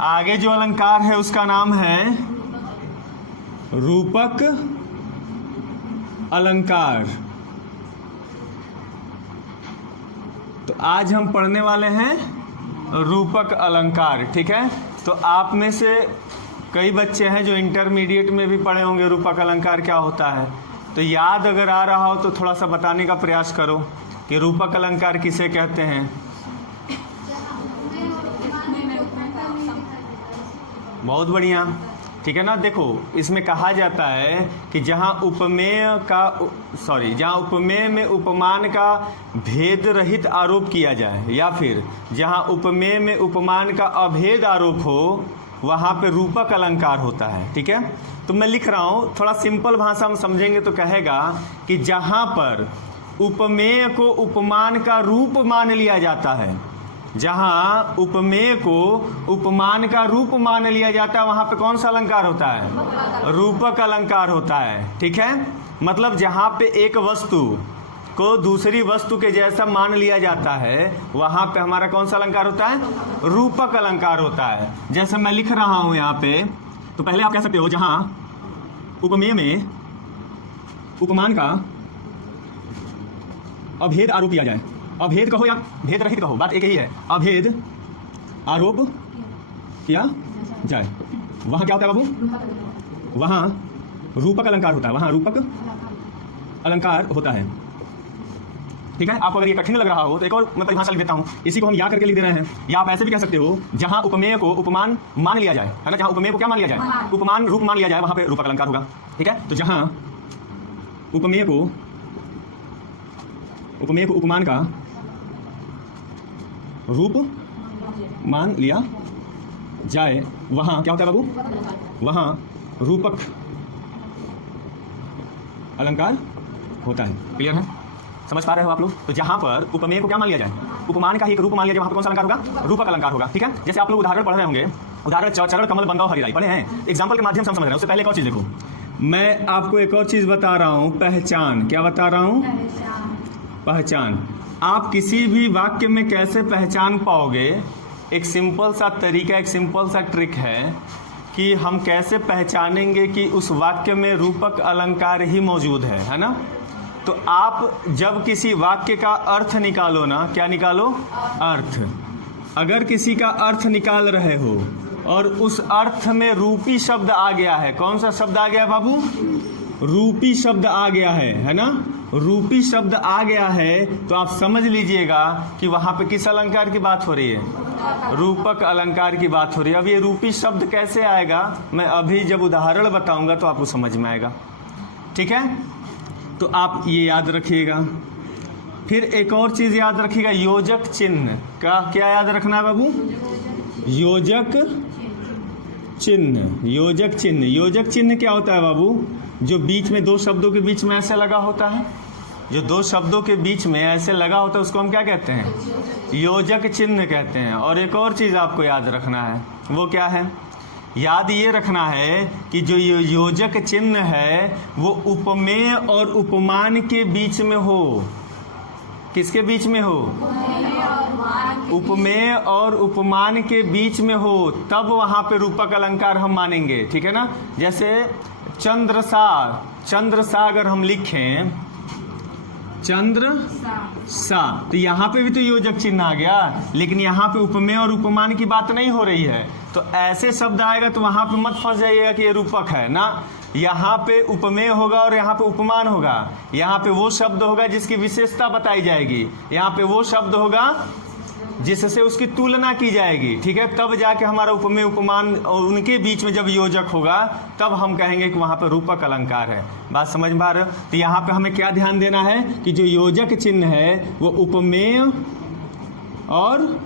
आगे जो अलंकार है उसका नाम है रूपक अलंकार। तो आज हम पढ़ने वाले हैं रूपक अलंकार, ठीक है। तो आप में से कई बच्चे हैं जो इंटरमीडिएट में भी पढ़े होंगे रूपक अलंकार क्या होता है। तो याद अगर आ रहा हो तो थोड़ा सा बताने का प्रयास करो कि रूपक अलंकार किसे कहते हैं। बहुत बढ़िया, ठीक है ना। देखो, इसमें कहा जाता है कि जहाँ उपमेय में उपमान का भेद रहित आरोप किया जाए, या फिर जहाँ उपमेय में उपमान का अभेद आरोप हो, वहाँ पे रूपक अलंकार होता है, ठीक है। तो मैं लिख रहा हूँ, थोड़ा सिंपल भाषा में समझेंगे तो कहेगा कि जहाँ पर उपमेय को उपमान का रूप मान लिया जाता है, जहाँ उपमेय को उपमान का रूप मान लिया जाता है, वहाँ पे कौन सा अलंकार होता है? रूपक अलंकार होता है, ठीक है। मतलब जहाँ पे एक वस्तु को दूसरी वस्तु के जैसा मान लिया जाता है, वहाँ पे हमारा कौन सा अलंकार होता है? रूपक अलंकार होता है। जैसे मैं लिख रहा हूँ यहाँ पे, तो पहले आप कह सकते हो जहाँ उपमेय में उपमान का अभेद आरोप किया जाए, अभेद कहो या भेद रहित कहो, बात एक ही है, अभेद आरोप किया जाए, वहाँ क्या होता है बाबू? वहाँ रूपक अलंकार होता है, वहाँ रूपक अलंकार होता है, ठीक है। आपको अगर ये कठिन लग रहा हो तो एक और मैं परिभाषा लिख देता हूँ, इसी को हम या करके लिख दे रहे हैं। या आप ऐसे भी कह सकते हो जहाँ उपमेय को उपमान मान लिया जाए, है ना, जहाँ उपमेय को क्या मान लिया जाए? उपमान रूप मान लिया जाए, वहाँ पे रूपक अलंकार होगा, ठीक है। तो जहाँ उपमेय को उपमान का रूप मान लिया जाए, वहाँ क्या होता है बाबू? वहाँ रूपक अलंकार होता है। क्लियर है? समझ पा रहे हो आप लोग? तो जहाँ पर उपमेय को क्या मान लिया जाए? उपमान का ही एक रूप मान लिया जाए, वहाँ पर कौन सा अलंकार होगा? रूपक अलंकार होगा, ठीक है। जैसे आप लोग उदाहरण पढ़ रहे होंगे, उदाहरण चरण कमल बंदाओ हरिराई पढ़े हैं, एग्जाम्पल के माध्यम से हम समझ रहे हैं। उससे पहले एक और चीज़ देखो, मैं आपको एक और चीज़ बता रहा हूँ, पहचान। क्या बता रहा हूँ? पहचान। आप किसी भी वाक्य में कैसे पहचान पाओगे? एक सिंपल सा तरीका, एक सिंपल सा ट्रिक है कि हम कैसे पहचानेंगे कि उस वाक्य में रूपक अलंकार ही मौजूद है ना। तो आप जब किसी वाक्य का अर्थ निकालो ना, क्या निकालो? अर्थ। अगर किसी का अर्थ निकाल रहे हो और उस अर्थ में रूपी शब्द आ गया है, कौन सा शब्द आ गया बाबू? रूपी शब्द आ गया है ना। रूपी शब्द आ गया है तो आप समझ लीजिएगा कि वहाँ पे किस अलंकार की बात हो रही है? रूपक अलंकार की बात हो रही है। अब ये रूपी शब्द कैसे आएगा, मैं अभी जब उदाहरण बताऊंगा तो आपको समझ में आएगा, ठीक है। तो आप ये याद रखिएगा। फिर एक और चीज़ याद रखिएगा, योजक चिन्ह का क्या याद रखना है बाबू? योजक चिन्ह। योजक चिन्ह, योजक चिन्ह क्या होता है बाबू? जो बीच में दो शब्दों के बीच में ऐसे लगा होता है, जो दो शब्दों के बीच में ऐसे लगा होता है, उसको हम क्या कहते हैं? योजक चिन्ह कहते हैं। और एक और चीज़ आपको याद रखना है, वो क्या है? याद ये रखना है कि जो योजक चिन्ह है वो उपमेय और उपमान के बीच में हो। किसके बीच में हो? उपमेय और उपमान के बीच में हो, तब वहाँ पे रूपक अलंकार हम मानेंगे, ठीक है ना। जैसे चंद्र सा अगर हम लिखें, चंद्र सा, तो यहाँ पे भी तो योजक चिन्ह आ गया, लेकिन यहाँ पे उपमेय और उपमान की बात नहीं हो रही है। तो ऐसे शब्द आएगा तो वहाँ पे मत फंस जाइएगा कि ये रूपक है ना। यहाँ पे उपमेय होगा और यहाँ पे उपमान होगा। यहाँ पे वो शब्द होगा जिसकी विशेषता बताई जाएगी, यहाँ पे वो शब्द होगा जिससे उसकी तुलना की जाएगी, ठीक है। तब जाके हमारा उपमेय उपमान और उनके बीच में जब योजक होगा तब हम कहेंगे कि वहाँ पर रूपक अलंकार है। बात समझ में आ रही है? तो यहाँ पे हमें क्या ध्यान देना है कि जो योजक चिन्ह है वो उपमेय और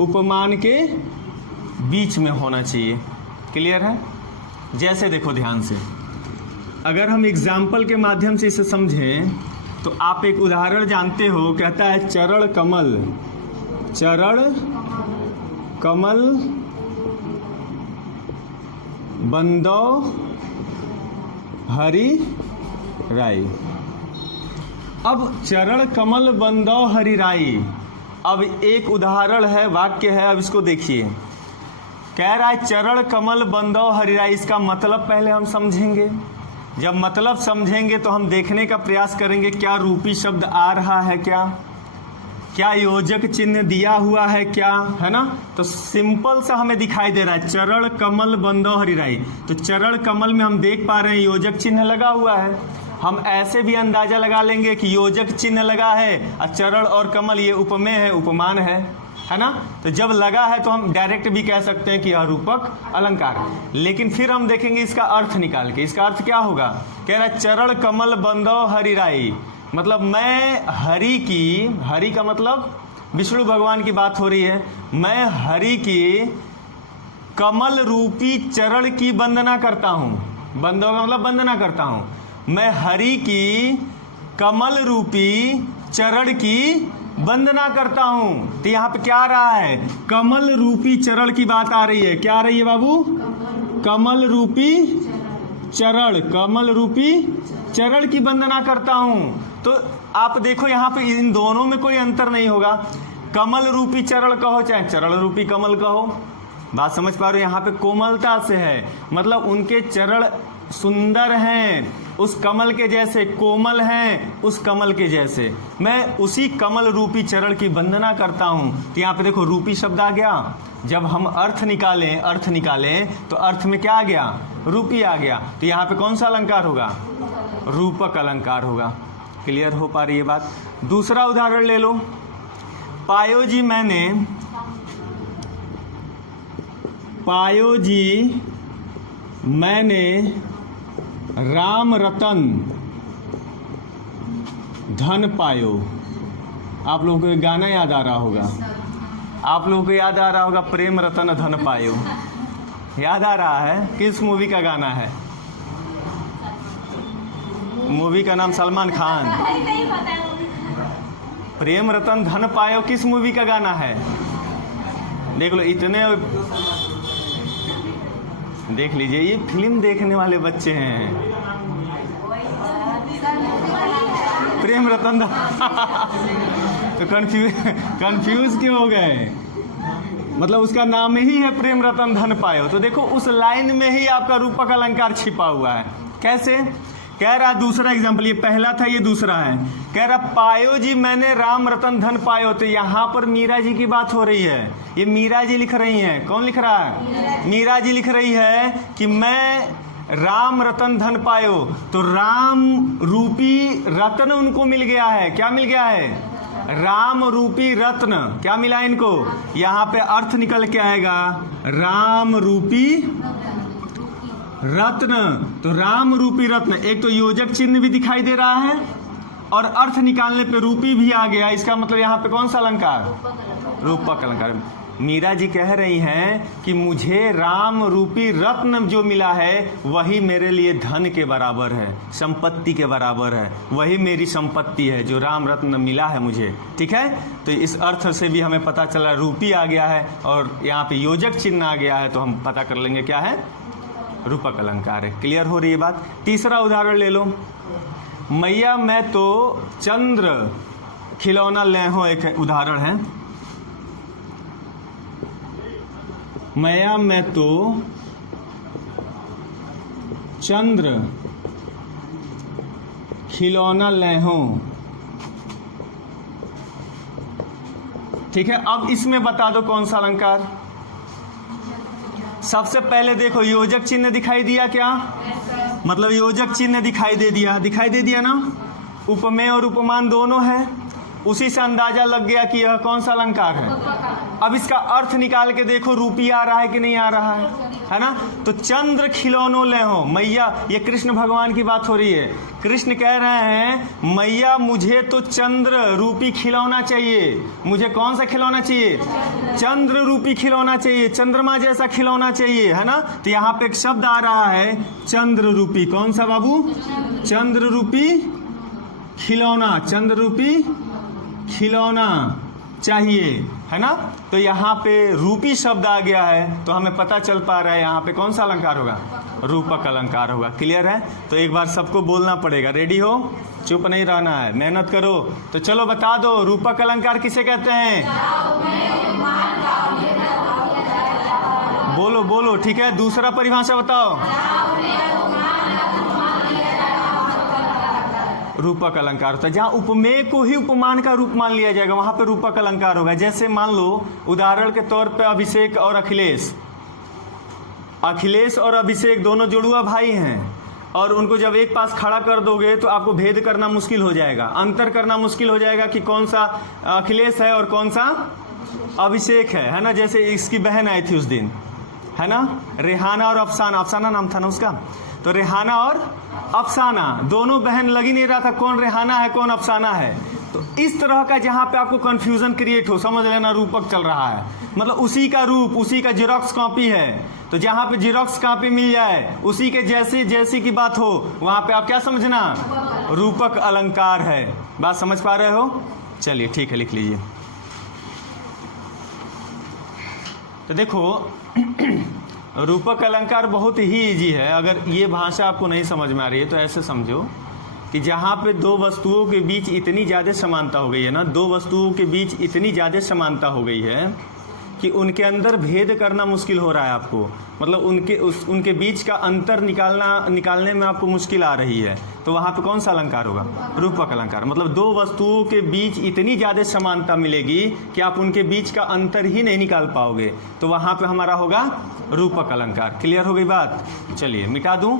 उपमान के बीच में होना चाहिए। क्लियर है? जैसे देखो ध्यान से, अगर हम एग्जाम्पल के माध्यम से इसे समझें तो आप एक उदाहरण जानते हो, कहता है चरण कमल, चरण कमल बंदो हरि राई। अब चरण कमल बंदो हरि राई, अब एक उदाहरण है, वाक्य है। अब इसको देखिए, कह रहा है चरण कमल बंदो हरिराई। इसका मतलब पहले हम समझेंगे। जब मतलब समझेंगे तो हम देखने का प्रयास करेंगे क्या रूपी शब्द आ रहा है, क्या योजक चिन्ह दिया हुआ है क्या, है ना। तो सिंपल सा हमें दिखाई दे रहा है चरण कमल बंदो हरिराई। तो चरण कमल में हम देख पा रहे हैं योजक चिन्ह लगा हुआ है। हम ऐसे भी अंदाजा लगा लेंगे कि योजक चिन्ह लगा है और चरण और कमल ये उपमेय है, उपमान है ना। तो जब लगा है तो हम डायरेक्ट भी कह सकते हैं कि यह रूपक अलंकार। लेकिन फिर हम देखेंगे इसका अर्थ निकाल के। इसका अर्थ क्या होगा, कह रहा है चरण कमल बंदो हरिराई, मतलब मैं हरि की, हरि का मतलब विष्णु भगवान की बात हो रही है, मैं हरि की कमल रूपी चरण की वंदना करता हूँ। बंदो का मतलब वंदना करता हूँ। मैं हरि की कमल रूपी चरण की वंदना करता हूँ। तो यहाँ पे क्या आ रहा है, कमल रूपी चरण की बात आ रही है। क्या आ रही है बाबू, कमल रूपी चरण, कमल रूपी चरण की वंदना करता हूँ। तो आप देखो यहाँ पे इन दोनों में कोई अंतर नहीं होगा। कमल रूपी चरण कहो चाहे चरण रूपी कमल कहो, बात समझ पा रहे हो। यहाँ पे कोमलता से है, मतलब उनके चरण सुंदर हैं, उस कमल के जैसे कोमल हैं, उस कमल के जैसे। मैं उसी कमल रूपी चरण की वंदना करता हूँ। तो यहाँ पे देखो रूपी शब्द आ गया। जब हम अर्थ निकालें तो अर्थ में क्या आ गया, रूपी आ गया। तो यहाँ पे कौन सा अलंकार होगा, रूपक अलंकार होगा। क्लियर हो पा रही है बात। दूसरा उदाहरण ले लो। पायो जी मैंने राम रतन धन पायो। आप लोगों को गाना याद आ रहा होगा, आप लोगों को याद आ रहा होगा प्रेम रतन धन पायो। याद आ रहा है, किस मूवी का गाना है? मूवी का नाम सलमान खान। प्रेम रतन धन पायो किस मूवी का गाना है? देख लो, इतने देख लीजिए, ये फिल्म देखने वाले बच्चे हैं। प्रेम रतन तो कंफ्यूज क्यों हो गए? मतलब उसका नाम ही है प्रेम रतन धन पायो। तो देखो उस लाइन में ही आपका रूपक अलंकार छिपा हुआ है। कैसे? कह रहा दूसरा एग्जाम्पल, ये पहला था, ये दूसरा है। कह रहा पायो जी मैंने राम रतन धन पायो। तो यहाँ पर मीरा जी की बात हो रही है। ये मीरा जी लिख रही हैं। कौन लिख रहा है? मीरा जी लिख रही है कि मैं राम रतन धन पायो। तो राम रूपी रत्न उनको मिल गया है। क्या मिल गया है? राम रूपी रत्न। क्या मिला इनको? यहाँ पे अर्थ निकल के आएगा राम रूपी रत्न। तो राम रूपी रत्न, एक तो योजक चिन्ह भी दिखाई दे रहा है और अर्थ निकालने पे रूपी भी आ गया। इसका मतलब यहाँ पे कौन सा अलंकार? रूपक अलंकार। मीरा जी कह रही हैं कि मुझे राम रूपी रत्न जो मिला है वही मेरे लिए धन के बराबर है, संपत्ति के बराबर है। वही मेरी संपत्ति है जो राम रत्न मिला है मुझे। ठीक है, तो इस अर्थ से भी हमें पता चला रूपी आ गया है और यहाँ पे योजक चिन्ह आ गया है। तो हम पता कर लेंगे क्या है, रूपक अलंकार है। क्लियर हो रही है बात। तीसरा उदाहरण ले लो। मैया मैं तो चंद्र खिलौना ले हो, एक उदाहरण है। मैया मैं तो चंद्र खिलौना ले हो। ठीक है, अब इसमें बता दो कौन सा अलंकार। सबसे पहले देखो योजक चिन्ह दिखाई दिया क्या? मतलब योजक चिन्ह दिखाई दे दिया ना। उपमेय और उपमान दोनों है। उसी से अंदाजा लग गया कि यह कौन सा अलंकार है। अब इसका अर्थ निकाल के देखो रूपी आ रहा है कि नहीं आ रहा है ना। तो चंद्र खिलौनों ले हो। मैया, ये कृष्ण भगवान की बात हो रही है। कृष्ण कह रहे हैं मैया मुझे तो चंद्र रूपी खिलौना चाहिए। मुझे कौन सा खिलौना चाहिए? चंद्र रूपी खिलौना चाहिए, चंद्रमा जैसा खिलौना चाहिए, है ना। तो यहाँ पे एक शब्द आ रहा है चंद्र रूपी। कौन सा बाबू? चंद्र रूपी खिलौना, चंद्र रूपी खिलौना चाहिए, है ना। तो यहाँ पे रूपी शब्द आ गया है तो हमें पता चल पा रहा है यहाँ पे कौन सा अलंकार होगा, रूपक अलंकार होगा। क्लियर है? तो एक बार सबको बोलना पड़ेगा। रेडी हो? चुप नहीं रहना है, मेहनत करो। तो चलो बता दो रूपक अलंकार किसे कहते हैं? बोलो बोलो, ठीक है। दूसरा परिभाषा बताओ। रूपक अलंकार होता है जहां उपमेय को ही उपमान का रूप मान लिया जाएगा, वहां पे रूपक अलंकार होगा। जैसे मान लो उदाहरण के तौर पे अभिषेक और अखिलेश, अखिलेश और अभिषेक दोनों जुड़वा भाई हैं, और उनको जब एक पास खड़ा कर दोगे तो आपको भेद करना मुश्किल हो जाएगा, अंतर करना मुश्किल हो जाएगा कि कौन सा अखिलेश है और कौन सा अभिषेक है ना। जैसे इसकी बहन आई थी उस दिन, है ना, रेहाना और अफसाना, अफसाना नाम था ना उसका, तो रेहाना और अफसाना दोनों बहन, लग ही नहीं रहा था कौन रेहाना है कौन अफसाना है। तो इस तरह का जहां पे आपको कंफ्यूजन क्रिएट हो, समझ लेना रूपक चल रहा है, मतलब उसी का रूप, उसी का जेरोक्स कॉपी है। तो जहां पे जेरोक्स कॉपी मिल जाए, उसी के जैसी जैसी की बात हो, वहां पे आप क्या समझना, रूपक अलंकार है। बात समझ पा रहे हो? चलिए ठीक है, लिख लीजिए। तो देखो रूपक अलंकार बहुत ही इजी है। अगर ये भाषा आपको नहीं समझ में आ रही है तो ऐसे समझो कि जहाँ पे दो वस्तुओं के बीच इतनी ज़्यादा समानता हो गई है ना, दो वस्तुओं के बीच इतनी ज़्यादा समानता हो गई है कि उनके अंदर भेद करना मुश्किल हो रहा है आपको, मतलब उनके बीच का अंतर निकालने में आपको मुश्किल आ रही है, तो वहाँ पे कौन सा अलंकार होगा, रूपक अलंकार। मतलब दो वस्तुओं के बीच इतनी ज़्यादा समानता मिलेगी कि आप उनके बीच का अंतर ही नहीं निकाल पाओगे, तो वहाँ पे हमारा होगा रूपक अलंकार। क्लियर हो गई बात? चलिए मिटा दूँ।